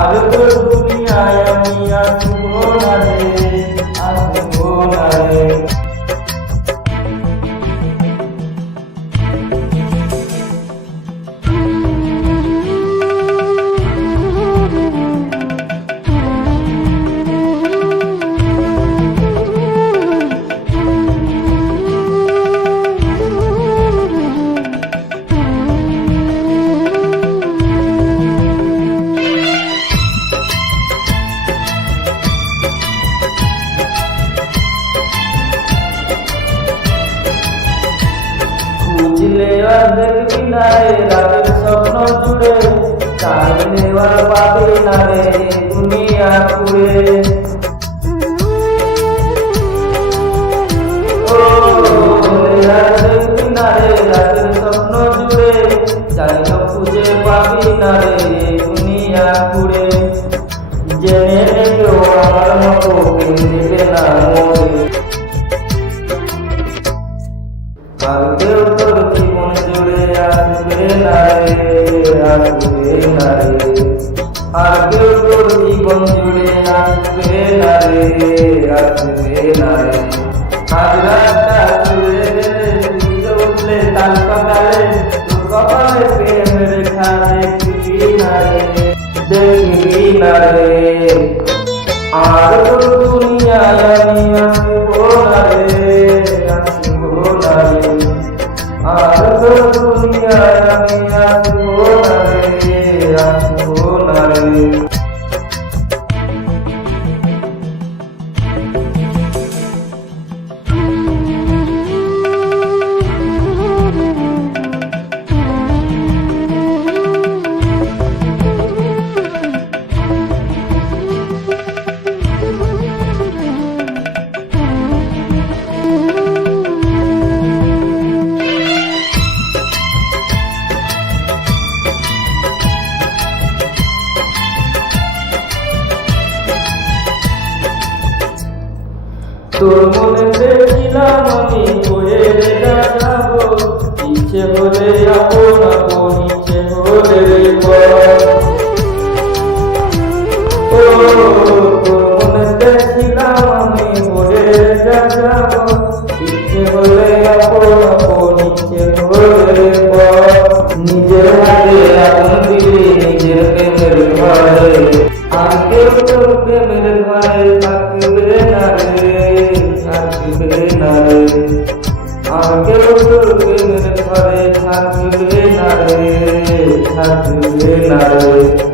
আর তো দুনিয়ায় আমি আসবো না রে, আসবো না রে। খুঁজলে আর দেখবি না রে রাতের স্বপ্ন জুড়ে, চাইলে আর পাবি না রে দুনিয়া ঘুরে। দেখবি না রে রাতের স্বপ্ন জুড়ে, চাইলে খুঁজে পাবি না রে দুনিয়া ঘুরে। জেনে নেবেও আমার মতো কেউ দেবে না মরে, আর কেউ তোর জীবন জুড়ে আসবে না রে, আসবে না রে। আর কেউ তোর জীবন জুড়ে আসবে না রে, আসবে না রে। আজ রাতটা চলে গেলে সূর্য উঠলে তাল পাকালে, তোর কপালে প্রেম রেখা দেখবি না রে, দেখবি না রে। আর তোর দুনিয়ায় আমি আসবো না রে, আসবো না রে। আর তোর দুনিয়ায় আমি আসবো না রে, আসবো না রে। তোর মনে দেখছিলাম আমি বয়ে রেখা যাব, ইচ্ছে হলে আপন আপন, ইচ্ছে হলে তোর মনে দেখছিলাম আমি বয়ে রেখা যাব, ইচ্ছে হলে আপন আপন, ইচ্ছে হলে নিজের হাতে আগুন দিলি নিজের প্রেমের ঘরে, আর কেউ তোর প্রেমের ঘরে থাকবে না রে, থাকবে না রে। আর কেউ তোর প্রেমের ঘরে থাকবে না রে, থাকবে না রে।